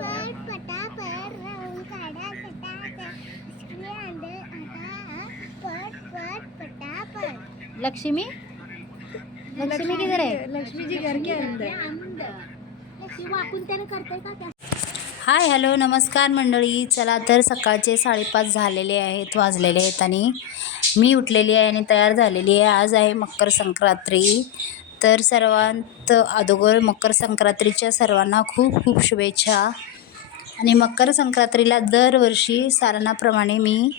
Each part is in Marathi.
पटापट पटापट राहून काढा सटासट इस्त्री अंडे आता पट पट पटापट. लक्ष्मी? लक्ष्मी किधर आहे लक्ष्मी जी घर के अंदर. लक्ष्मी वाकून त्याने करते का त्या? हाय हॅलो नमस्कार मंडळी. चला तर सकाळचे साडेपाच झालेले आहेत वाजलेले आहेत आणि मी उठलेली आहे आणि तयार झालेली आहे. आज आहे मकर संक्रांती. तर सर्वांत अगोदर मकर संक्रांतीच्या सर्वांना खूप खूप शुभेच्छा. आणि मकर संक्रांतीला दरवर्षी सारणाप्रमाणे मी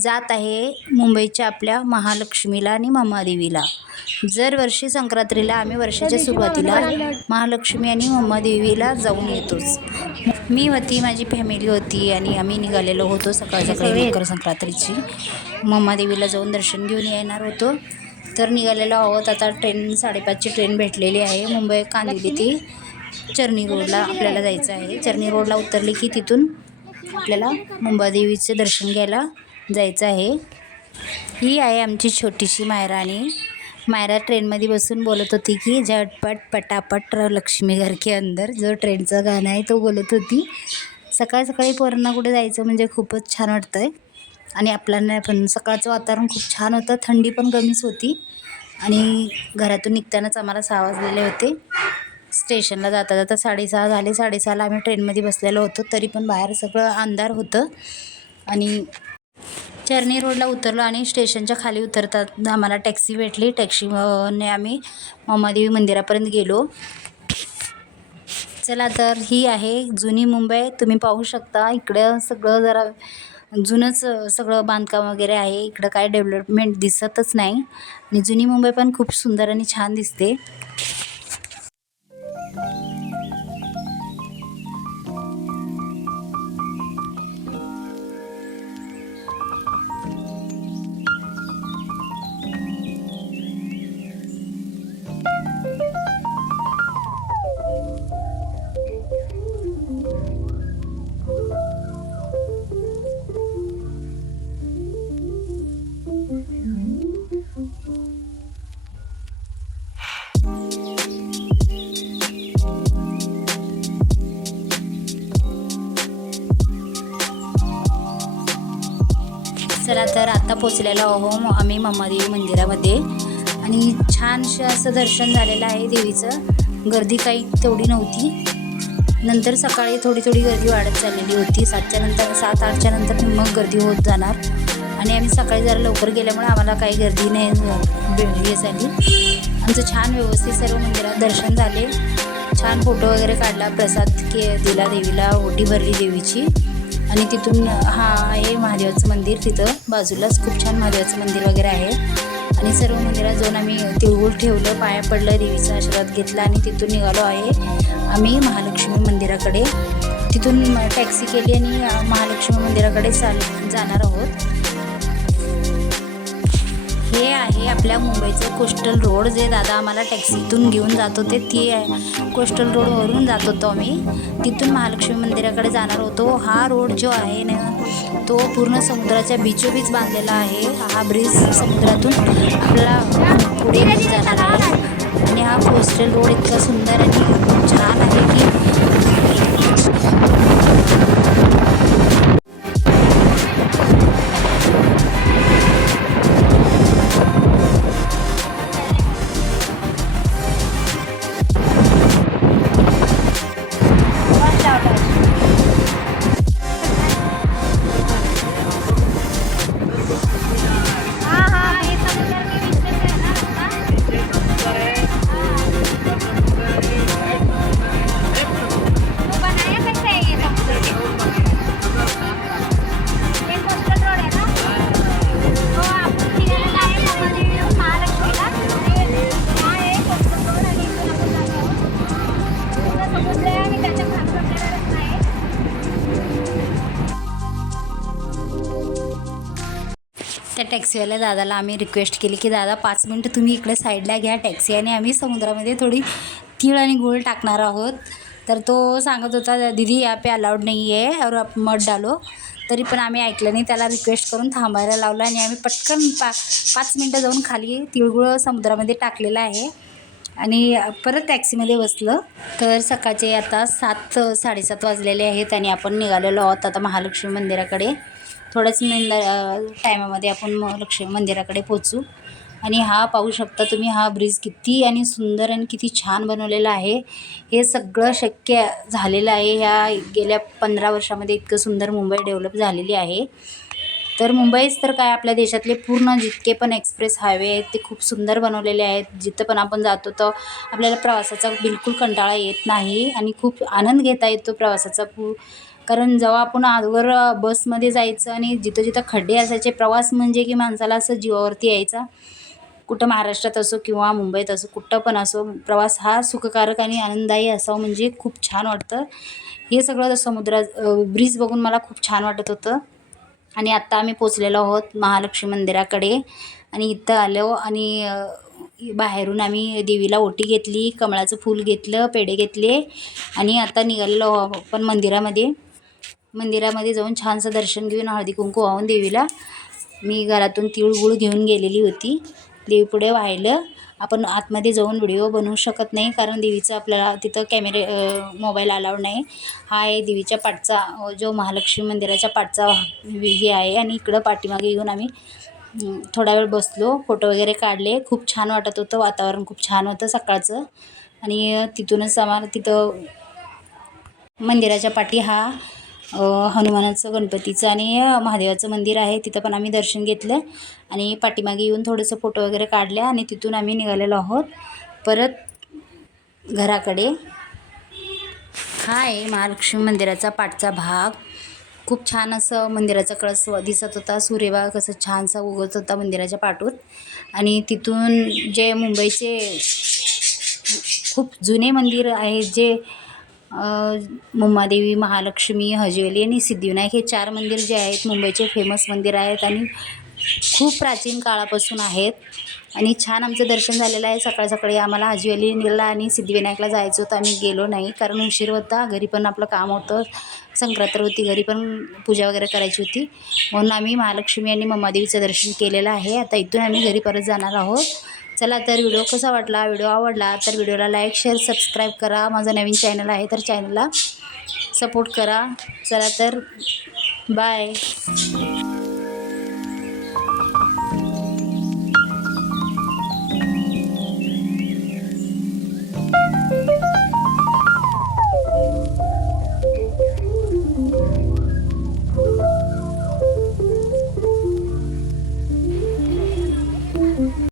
जात आहे मुंबईच्या आपल्या महालक्ष्मीला आणि मम्मादेवीला दरवर्षी संक्रांतीला आम्ही वर्षाच्या सुरुवातीला महालक्ष्मी आणि मम्मादेवीला जाऊन येतोच. मी होती माझी फॅमिली होती आणि आम्ही निघालेलो होतो सकाळ सकाळी मकर संक्रांतीची. मम्मादेवीला जाऊन दर्शन घेऊन येणार होतो. तर निघालेलो आहोत. आता ट्रेन साडेपाचची ट्रेन भेटलेली आहे. मुंबई कांदिवली ती चर्नी रोडला आपल्याला जायचं आहे. चर्नी रोडला उतरली की तिथून आपल्याला मुंबादेवीचं दर्शन घ्यायला जायचं आहे. ही आहे आमची छोटीशी मायराणी. मायरा ट्रेनमध्ये बसून बोलत होती की झटपट पटापट लक्ष्मी घर के अंदर जो ट्रेनचं गाणं आहे तो बोलत होती. सकाळ सकाळी पोरांना कुठे जायचं म्हणजे खूपच छान वाटतं आहे आणि आपल्याला पण सकाळचं वातावरण खूप छान होतं. थंडी पण कमीच होती. आणि घरातून निघतानाच आम्हाला सहा वाजलेले होते. स्टेशनला जाता जाता साडेसहा झाले. साडेसहाला आम्ही ट्रेनमध्ये बसलेलो होतो. तरी पण बाहेर सगळं अंधार होतं. आणि चर्नी रोडला उतरलो आणि स्टेशनच्या खाली उतरतात आम्हाला टॅक्सी भेटली. टॅक्सीने आम्ही मम्मादेवी मंदिरापर्यंत गेलो. चला तर ही आहे जुनी मुंबई. तुम्ही पाहू शकता. इकडं सगळं जरा जुनंच सगळं बांधकाम वगैरे आहे. इकडं काय डेव्हलपमेंट दिसतच नाही. आणि जुनी मुंबई पण खूप सुंदर आणि छान दिसते. चला तर आता पोचलेलो आहो आम्ही मम्मादेवी मंदिरामध्ये. आणि छानसं असं दर्शन झालेलं आहे देवीचं. गर्दी काही तेवढी नव्हती. नंतर सकाळी थोडी थोडी गर्दी वाढत चाललेली होती. सातच्या नंतर सात आठच्या नंतर मग गर्दी होत जाणार. आणि आम्ही सकाळी जरा लवकर गेल्यामुळे आम्हाला काही गर्दी नाही भेटली झाली. आमचं छान व्यवस्थित सर्व मंदिरात दर्शन झाले. छान फोटो वगैरे काढला प्रसाद के दिला देवीला ओटी भरली देवीची. आणि तिथून हा आहे महादेवाचं मंदिर तिथं. बाजूलाच खूप छान महादेवाचं मंदिर वगैरे आहे. आणि सर्व मंदिरात जाऊन आम्ही तिळगुळ ठेवलं पाया पडलं देवीचा आशीर्वाद घेतला आणि तिथून निघालो आहे आम्ही महालक्ष्मी मंदिराकडे. तिथून टॅक्सी केली आणि महालक्ष्मी मंदिराकडे चाल जाणार आहोत. हे आहे आपल्या मुंबईचं कोस्टल रोड. जे दादा आम्हाला टॅक्सीतून घेऊन जात होते ते आहे. कोस्टल रोडवरून जात होतो आम्ही. तिथून महालक्ष्मी मंदिराकडे जाणार होतो. हा रोड जो आहे ना तो पूर्ण समुद्राच्या बीचोबीच बांधलेला आहे. हा ब्रिज समुद्रातून आपला पुढे जाणार आहे. आणि हा कोस्टल रोड इतका सुंदर आणि छान आहे की टॅक्सीवाल्या दादाला आम्ही रिक्वेस्ट केली की दादा पाच मिनटं तुम्ही इकडे साईडला घ्या टॅक्सी आणि आम्ही समुद्रामध्ये थोडी तीळ आणि गुळ टाकणार आहोत. तर तो सांगत होता दीदी या पे अलाउड नाही आहे और आप मत डालो. तरी पण आम्ही ऐकलं नाही त्याला रिक्वेस्ट करून थांबायला लावलं आणि आम्ही पटकन पा पाच मिनटं जाऊन खाली तिळगुळ समुद्रामध्ये टाकलेलं आहे आणि परत टॅक्सीमध्ये बसलं. तर सकाळचे आता सात साडेसात वाजलेले आहेत आणि आपण निघालेलो आहोत आता महालक्ष्मी मंदिराकडे. थोड्याच मिनिट टायमामध्ये आपण महालक्ष्मी मंदिराकडे पोचू आणि हा पाहू शकता तुम्ही हा ब्रिज किती आणि सुंदर आणि किती छान बनवलेला आहे. हे सगळं शक्य झालेलं आहे. ह्या गेल्या पंधरा वर्षामध्ये इतकं सुंदर मुंबई डेव्हलप झालेली आहे. तर मुंबईच तर काय आपल्या देशातले पूर्ण जितके पण एक्सप्रेस हायवे आहेत ते खूप सुंदर बनवलेले आहेत. जिथं पण आपण जातो तर आपल्याला प्रवासाचा बिलकुल कंटाळा येत नाही. आणि खूप आनंद घेता येतो प्रवासाचा. पू कारण जेव्हा आपण आजवर बसमध्ये जायचं आणि जिथं जिथं खड्डे असायचे प्रवास म्हणजे की माणसाला असं जीवावरती यायचा. कुठं महाराष्ट्रात असो किंवा मुंबईत असो कुठं पण असो प्रवास हा सुखकारक आणि आनंददायी असावा म्हणजे खूप छान वाटतं. हे सगळं समुद्रा ब्रिज बघून मला खूप छान वाटत होतं. आणि आत्ता आम्ही पोचलेलो आहोत महालक्ष्मी मंदिराकडे आणि इथं आलो आणि बाहेरून आम्ही देवीला ओटी घेतली कमळाचं फूल घेतलं पेढे घेतले आणि आता निघालेलो आहो आपण मंदिरामध्ये. मंदिरामध्ये जाऊन छानसं दर्शन घेऊन हळदी कुंकू वाहून देवीला. मी घरातून तिळगुळ घेऊन गेलेली होती. देवीपुढे वाहिलं. आपण आतमध्ये जाऊन व्हिडिओ बनवू शकत नाही कारण देवीचं आपल्याला तिथं कॅमेरे मोबाईल अलाउड नाही. हा आहे देवीच्या पाठचा जो महालक्ष्मी मंदिराच्या पाठचा हे आहे आणि इकडं पाठीमागे येऊन आम्ही थोडा वेळ बसलो. फोटो वगैरे काढले. खूप छान वाटत होतं. वातावरण खूप छान होतं सकाळचं. आणि तिथूनच आम्हाला तिथं मंदिराच्या पाठी हा हनुमानाचं गणपतीचं आणि महादेवाचं मंदिर आहे. तिथं पण आम्ही दर्शन घेतलं आणि पाठीमागे येऊन थोडंसं फोटो वगैरे काढले आणि तिथून आम्ही निघालेलो आहोत. परत घराकडे. हा आहे महालक्ष्मी मंदिराचा पाठचा भाग. खूप छान असं मंदिराचा कळस दिसत होता. सूर्यबा कसं छानसा उगवत होता मंदिराच्या पाठून. आणि तिथून जे मुंबईचे खूप जुने मंदिर आहे जे मुंबादेवी महालक्ष्मी हजेली आणि सिद्धिविनायक हे चार मंदिर जे आहेत मुंबईचे फेमस मंदिर आहेत आणि खूप प्राचीन काळापासून आहेत. आणि छान आमचं दर्शन झालेलं आहे. सकाळी सकाळी आम्हाला हजवेलीला आणि सिद्धिविनायकला जायचं होतं. आम्ही गेलो नाही कारण उशीर होता. घरी पण आपलं काम होतं. संक्रांत होती घरी पण पूजा वगैरे करायची होती. म्हणून आम्ही महालक्ष्मी आणि मम्मादेवीचं दर्शन केलेलं आहे. आता इथून आम्ही घरी परत जाणार आहोत. चला तर व्हिडिओ कसा वाटला व्हिडिओ आवडला तर व्हिडिओला लाईक शेअर सबस्क्राईब करा. माझं नवीन चॅनल आहे तर चॅनलला सपोर्ट करा. चला तर बाय